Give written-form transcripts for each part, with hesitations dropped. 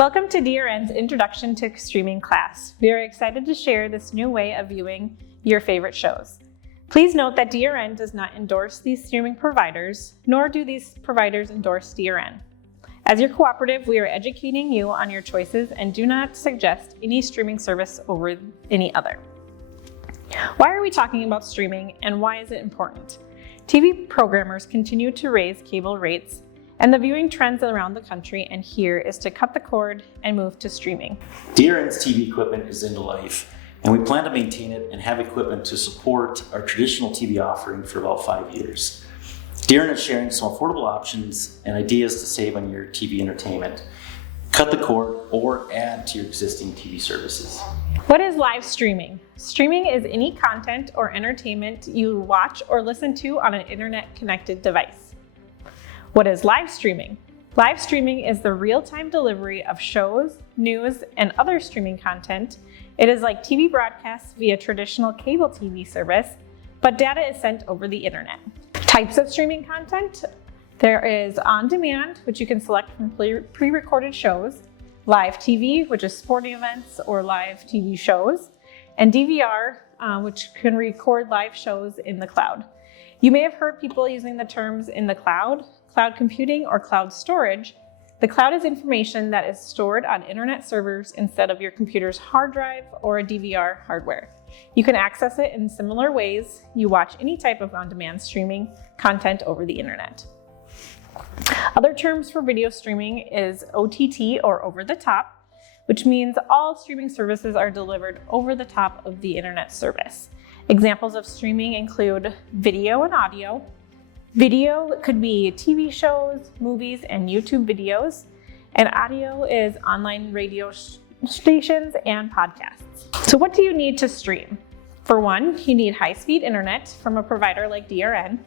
Welcome to DRN's Introduction to Streaming class. We are excited to share this new way of viewing your favorite shows. Please note that DRN does not endorse these streaming providers, nor do these providers endorse DRN. As your cooperative, we are educating you on your choices and do not suggest any streaming service over any other. Why are we talking about streaming and why is it important? TV programmers continue to raise cable rates, and the viewing trends around the country and here is to cut the cord and move to streaming. DRN's TV equipment is end of life, and we plan to maintain it and have equipment to support our traditional TV offering for about 5 years. DRN is sharing some affordable options and ideas to save on your TV entertainment, cut the cord, or add to your existing TV services. What is live streaming? Streaming is any content or entertainment you watch or listen to on an internet-connected device. What is live streaming? Live streaming is the real-time delivery of shows, news, and other streaming content. It is like TV broadcasts via traditional cable TV service, but data is sent over the internet. Types of streaming content. There is on-demand, which you can select from pre-recorded shows, live TV, which is sporting events or live TV shows, and DVR, which can record live shows in the cloud. You may have heard people using the terms in the cloud computing, or cloud storage. The cloud is information that is stored on internet servers instead of your computer's hard drive or a DVR hardware. You can access it in similar ways you watch any type of on-demand streaming content over the internet. Other terms for video streaming is OTT, or over the top, which means all streaming services are delivered over the top of the internet service. Examples of streaming include video and audio. Video could be TV shows, movies, and YouTube videos, and audio is online radio stations and podcasts. So what do you need to stream? For one, you need high-speed internet from a provider like DRN,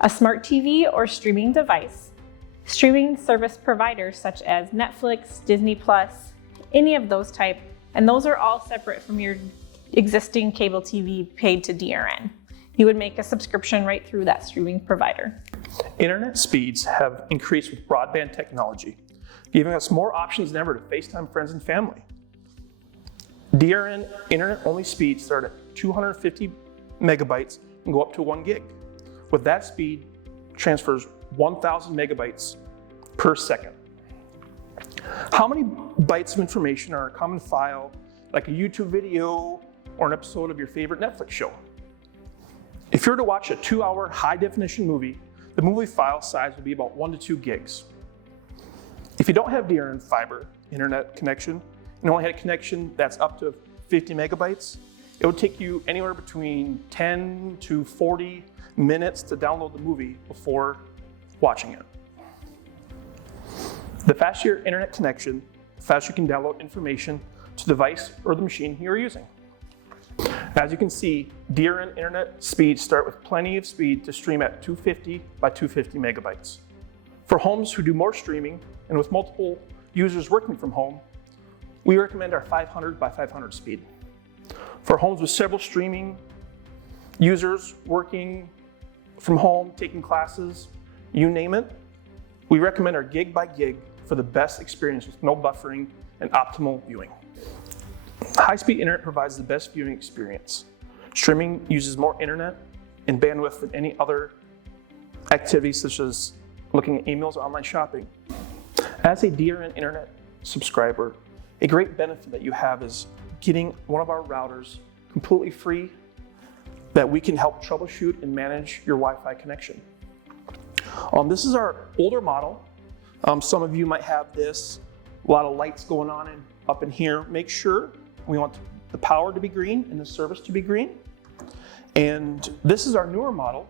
a smart TV or streaming device, streaming service providers such as Netflix, Disney+, any of those type, and those are all separate from your existing cable TV paid to DRN. You would make a subscription right through that streaming provider. Internet speeds have increased with broadband technology, giving us more options than ever to FaceTime friends and family. DRN internet-only speeds start at 250 megabytes and go up to 1 gig. With that speed, transfers 1,000 megabytes per second. How many bytes of information are in a common file, like a YouTube video or an episode of your favorite Netflix show? If you're to watch a 2-hour high-definition movie, the movie file size will be about 1 to 2 gigs. If you don't have DRN fiber internet connection and only had a connection that's up to 50 megabytes, it would take you anywhere between 10 to 40 minutes to download the movie before watching it. The faster your internet connection, the faster you can download information to the device or the machine you're using. As you can see, DRN internet speeds start with plenty of speed to stream at 250 by 250 megabytes. For homes who do more streaming and with multiple users working from home, we recommend our 500 by 500 speed. For homes with several streaming users working from home, taking classes, you name it, we recommend our gig by gig for the best experience with no buffering and optimal viewing. High-speed internet provides the best viewing experience. Streaming uses more internet and bandwidth than any other activities, such as looking at emails or online shopping. As a DRN internet subscriber, a great benefit that you have is getting one of our routers completely free that we can help troubleshoot and manage your Wi-Fi connection. This is our older model. Some of you might have this, a lot of lights going on up in here. Make sure we want the power to be green and the service to be green. And this is our newer model.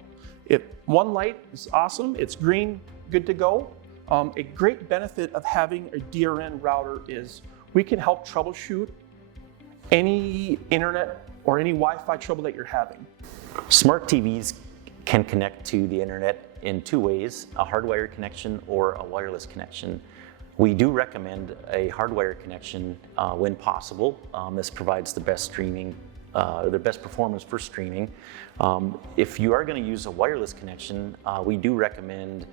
One light is awesome, it's green, good to go. A great benefit of having a DRN router is we can help troubleshoot any internet or any Wi-Fi trouble that you're having. Smart TVs can connect to the internet in 2 ways, a hardwired connection or a wireless connection. We do recommend a hardwired connection when possible. This provides the best streaming, the best performance for streaming. If you are going to use a wireless connection, we do recommend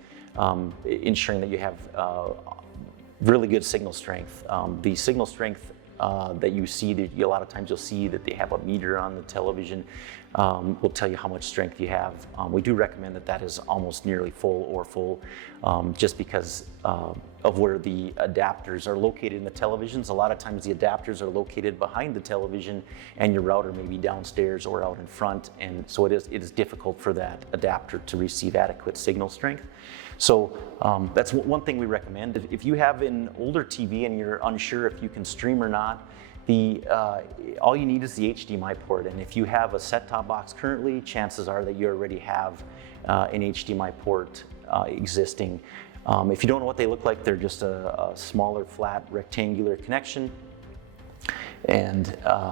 ensuring that you have really good signal strength. The signal strength that you see, a lot of times you'll see that they have a meter on the television, will tell you how much strength you have. We do recommend that is almost nearly full, just because of where the adapters are located in the televisions. A lot of times the adapters are located behind the television and your router may be downstairs or out in front, and so it is difficult for that adapter to receive adequate signal strength. So that's one thing we recommend. If you have an older TV and you're unsure if you can stream or not, all you need is the HDMI port, and if you have a set-top box currently, chances are that you already have an HDMI port existing. If you don't know what they look like, they're just a smaller, flat, rectangular connection, and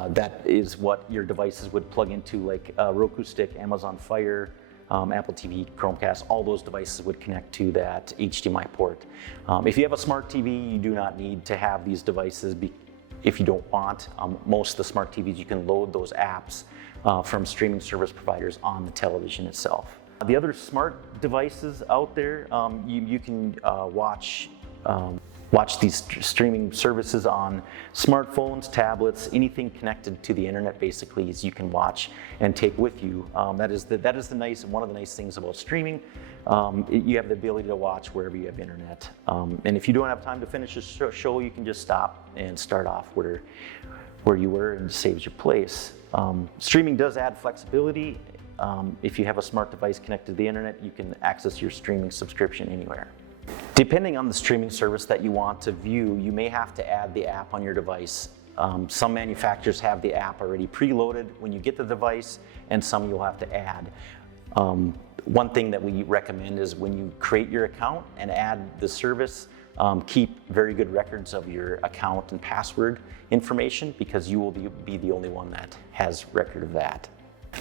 that is what your devices would plug into, like a Roku stick, Amazon Fire, Apple TV, Chromecast. All those devices would connect to that HDMI port. If you have a smart TV, you do not need to have these devices if you don't want. Most of the smart TVs, you can load those apps from streaming service providers on the television itself. The other smart devices out there, you can watch these streaming services on smartphones, tablets, anything connected to the internet basically, is you can watch and take with you. That is one of the nice things about streaming. You have the ability to watch wherever you have internet. And if you don't have time to finish a show, you can just stop and start off where you were, and it saves your place. Streaming does add flexibility. If you have a smart device connected to the internet, you can access your streaming subscription anywhere. Depending on the streaming service that you want to view, you may have to add the app on your device. Some manufacturers have the app already preloaded when you get the device, and some you'll have to add. One thing that we recommend is when you create your account and add the service, keep very good records of your account and password information, because you will be the only one that has record of that.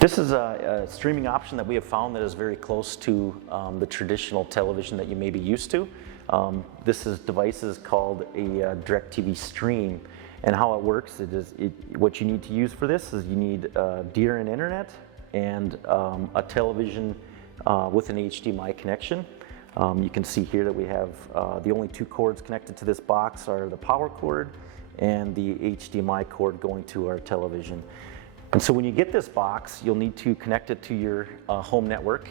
This is a streaming option that we have found that is very close to the traditional television that you may be used to. This device is called a DirecTV Stream, and how it works, what you need to use for this is you need DRN internet and a television with an HDMI connection. You can see here that we have the only two cords connected to this box are the power cord and the HDMI cord going to our television. And so when you get this box, you'll need to connect it to your home network.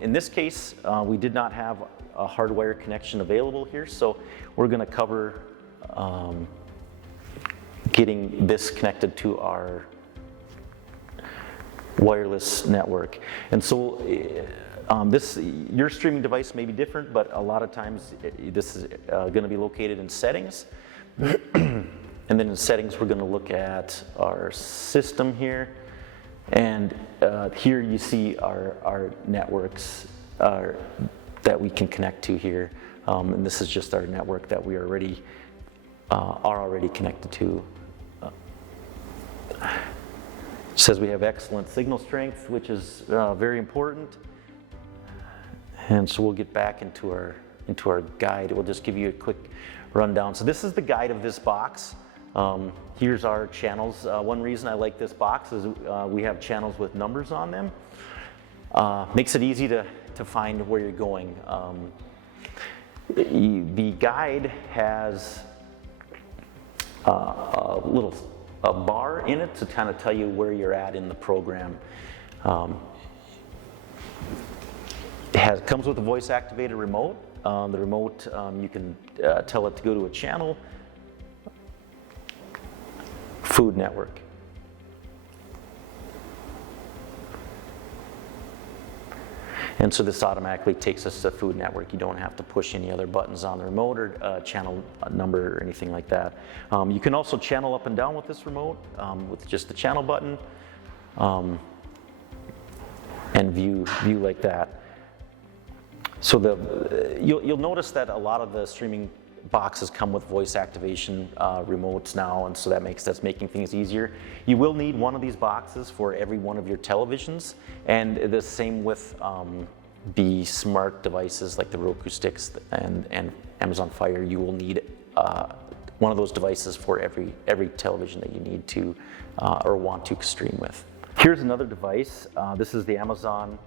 In this case, we did not have a hardwire connection available here, so we're going to cover getting this connected to our wireless network. And so your streaming device may be different, but a lot of times this is going to be located in settings. And then in settings, we're going to look at our system here. And here you see our networks that we can connect to here. And this is just our network that we are already connected to. It says we have excellent signal strength, which is very important. And so we'll get back into our guide. We'll just give you a quick rundown. So this is the guide of this box. Here's our channels. One reason I like this box is we have channels with numbers on them. Makes it easy to find where you're going. The guide has a bar in it to kind of tell you where you're at in the program. It comes with a voice-activated remote. The remote, you can tell it to go to a channel. Food Network. And so this automatically takes us to Food Network. You don't have to push any other buttons on the remote or channel number or anything like that. You can also channel up and down with this remote with just the channel button and view like that. So you'll notice that a lot of the streaming boxes come with voice activation remotes now, and so that's making things easier. You will need one of these boxes for every one of your televisions, and the same with the smart devices like the Roku sticks and Amazon Fire. You will need one of those devices for every television that you need to or want to stream with. Here's another device. This is the Amazon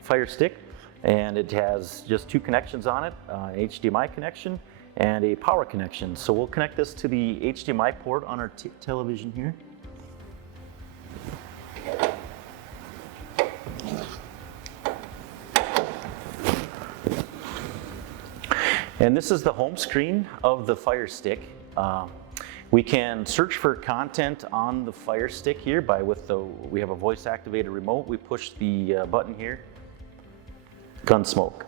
Fire Stick. And it has just two connections on it, an HDMI connection and a power connection. So we'll connect this to the HDMI port on our television here. And this is the home screen of the Fire Stick. We can search for content on the Fire Stick here we have a voice activated remote. We push the button here, Gunsmoke.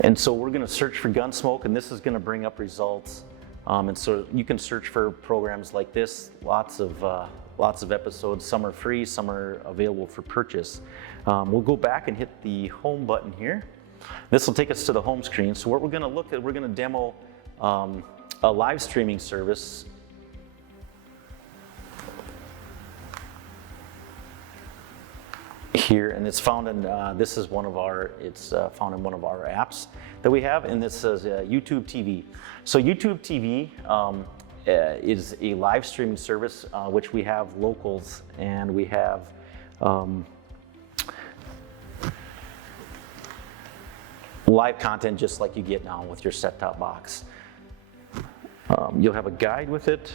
And so we're going to search for Gunsmoke, and this is going to bring up results. And so you can search for programs like this, lots of episodes. Some are free, some are available for purchase. We'll go back and hit the home button here. This will take us to the home screen. So what we're going to look at, we're going to demo a live streaming service. Here, and it's found in this is one of our found in one of our apps that we have, and this is YouTube TV. So YouTube TV is a live streaming service which we have locals, and we have live content just like you get now with your set-top box. You'll have a guide with it.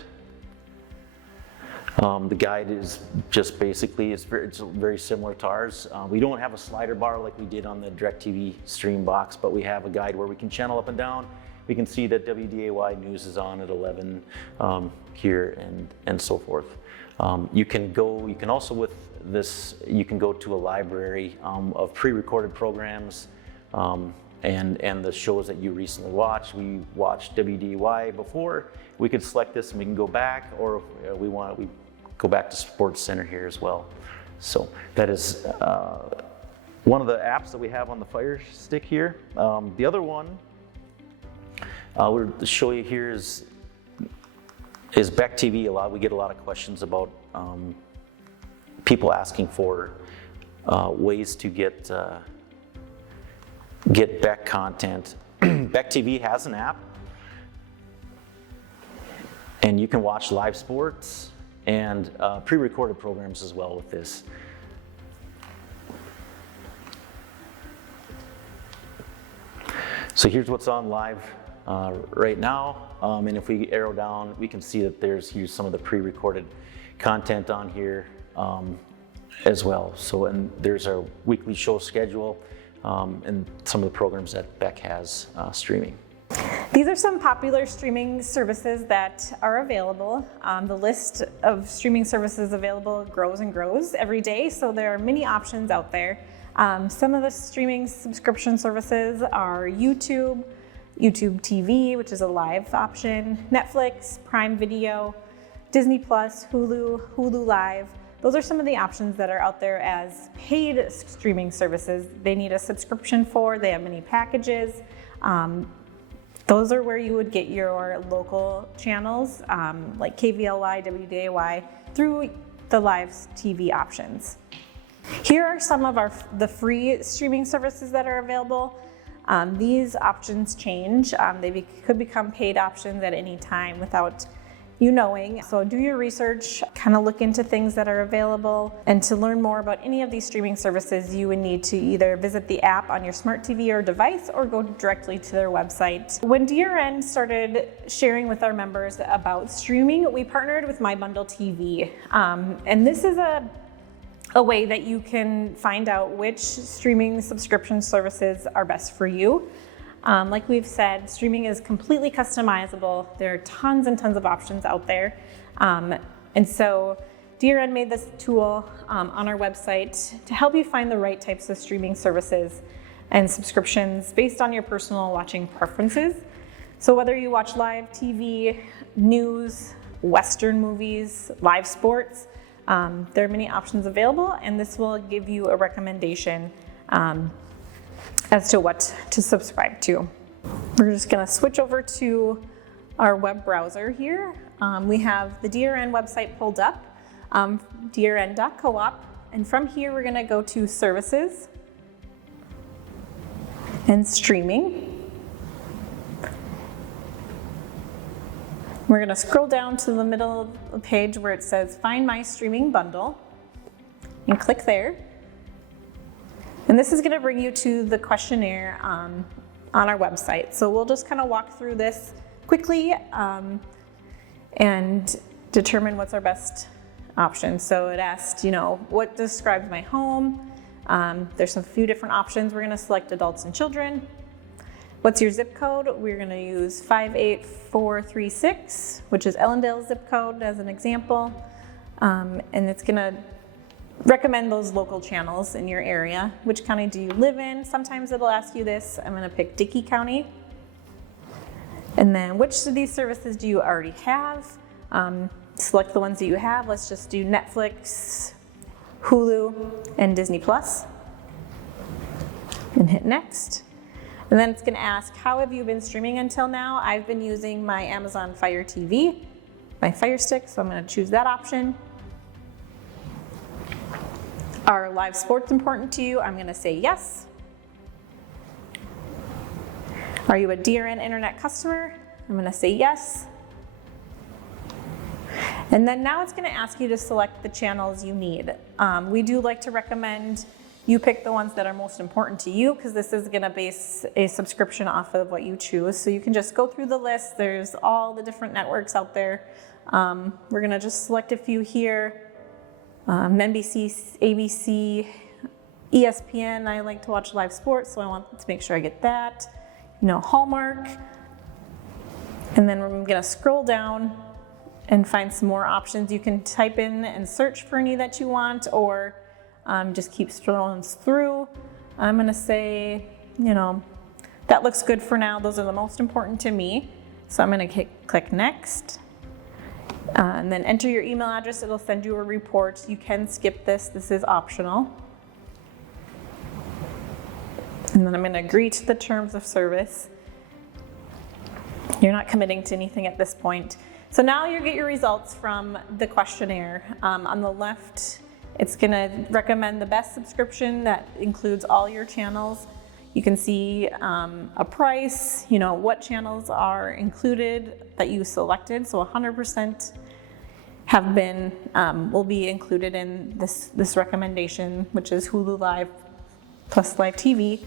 The guide is just basically, it's very similar to ours. We don't have a slider bar like we did on the DirecTV Stream box, but we have a guide where we can channel up and down. We can see that WDAY news is on at 11 here and so forth. You can also with this, you can go to a library of pre-recorded programs and the shows that you recently watched. We watched WDAY before. We could select this and we can go back, or we go back to Sports Center here as well. So that is one of the apps that we have on the Fire Stick here. The other one we'll show you here is Beck TV. We get a lot of questions about people asking for ways to get Beck content. Beck TV has an app, and you can watch live sports and pre-recorded programs as well with this. So here's what's on live right now, and if we arrow down, we can see that here's some of the pre-recorded content on here as well. So, and there's our weekly show schedule and some of the programs that Beck has streaming. These are some popular streaming services that are available. The list of streaming services available grows and grows every day, so there are many options out there. Some of the streaming subscription services are YouTube TV, which is a live option, Netflix, Prime Video, Disney Plus, Hulu Live. Those are some of the options that are out there as paid streaming services. They need a subscription for, they have many packages. Those are where you would get your local channels, like KVLY, WDAY, through the live TV options. Here are some of the free streaming services that are available. These options change. They could become paid options at any time without you knowing. So do your research, kind of look into things that are available, and to learn more about any of these streaming services, you would need to either visit the app on your smart TV or device or go directly to their website. When DRN started sharing with our members about streaming, we partnered with My Bundle TV. And this is a way that you can find out which streaming subscription services are best for you. Like we've said, streaming is completely customizable. There are tons and tons of options out there. And so DRN made this tool on our website to help you find the right types of streaming services and subscriptions based on your personal watching preferences. So whether you watch live TV, news, Western movies, live sports, there are many options available, and this will give you a recommendation as to what to subscribe to. We're just going to switch over to our web browser here. We have the DRN website pulled up, drn.coop, and from here we're going to go to Services and Streaming. We're going to scroll down to the middle of the page where it says Find My Streaming Bundle, and click there. And this is going to bring you to the questionnaire on our website. So we'll just kind of walk through this quickly and determine what's our best option. So it asked, what describes my home? There's a few different options. We're going to select adults and children. What's your zip code? We're going to use 58436, which is Ellendale's zip code as an example. And it's going to recommend those local channels in your area. Which county do you live in? Sometimes it'll ask you this. I'm going to pick Dickey County. And then which of these services do you already have? Select the ones that you have. Let's just do Netflix, Hulu, and Disney Plus. And hit next. And then it's going to ask, how have you been streaming until now? I've been using my Amazon Fire TV, my Fire Stick, so I'm going to choose that option. Are live sports important to you? I'm going to say yes. Are you a DRN internet customer? I'm going to say yes. And then now it's going to ask you to select the channels you need. We do like to recommend you pick the ones that are most important to you, because this is going to base a subscription off of what you choose. So you can just go through the list. There's all the different networks out there. We're going to just select a few here. NBC, ABC, ESPN. I like to watch live sports, so I want to make sure I get that. Hallmark. And then we're going to scroll down and find some more options. You can type in and search for any that you want, or just keep scrolling through. I'm going to say, that looks good for now. Those are the most important to me. So I'm going to click next. And then enter your email address. It'll send you a report. You can skip this. This is optional. And then I'm going to agree to the terms of service. You're not committing to anything at this point. So now you get your results from the questionnaire. On the left, it's going to recommend the best subscription that includes all your channels. You can see a price, what channels are included that you selected. So 100% have been, will be included in this recommendation, which is Hulu Live plus Live TV.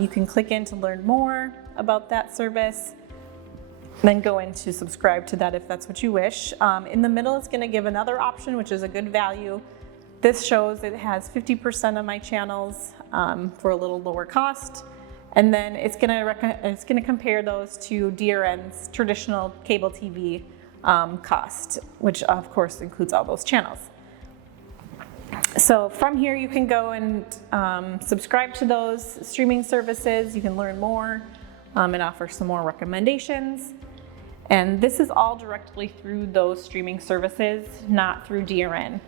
You can click in to learn more about that service, then go in to subscribe to that if that's what you wish. In the middle, it's going to give another option, which is a good value. This shows it has 50% of my channels for a little lower cost. And then it's going to compare those to DRN's traditional cable TV cost, which of course includes all those channels. So from here, you can go and subscribe to those streaming services. You can learn more and offer some more recommendations. And this is all directly through those streaming services, not through DRN.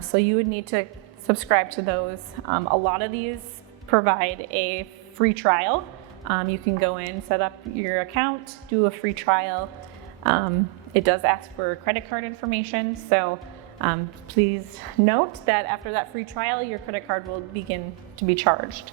So you would need to subscribe to those. A lot of these provide a free trial. You can go in, set up your account, do a free trial. It does ask for credit card information, so please note that after that free trial, your credit card will begin to be charged.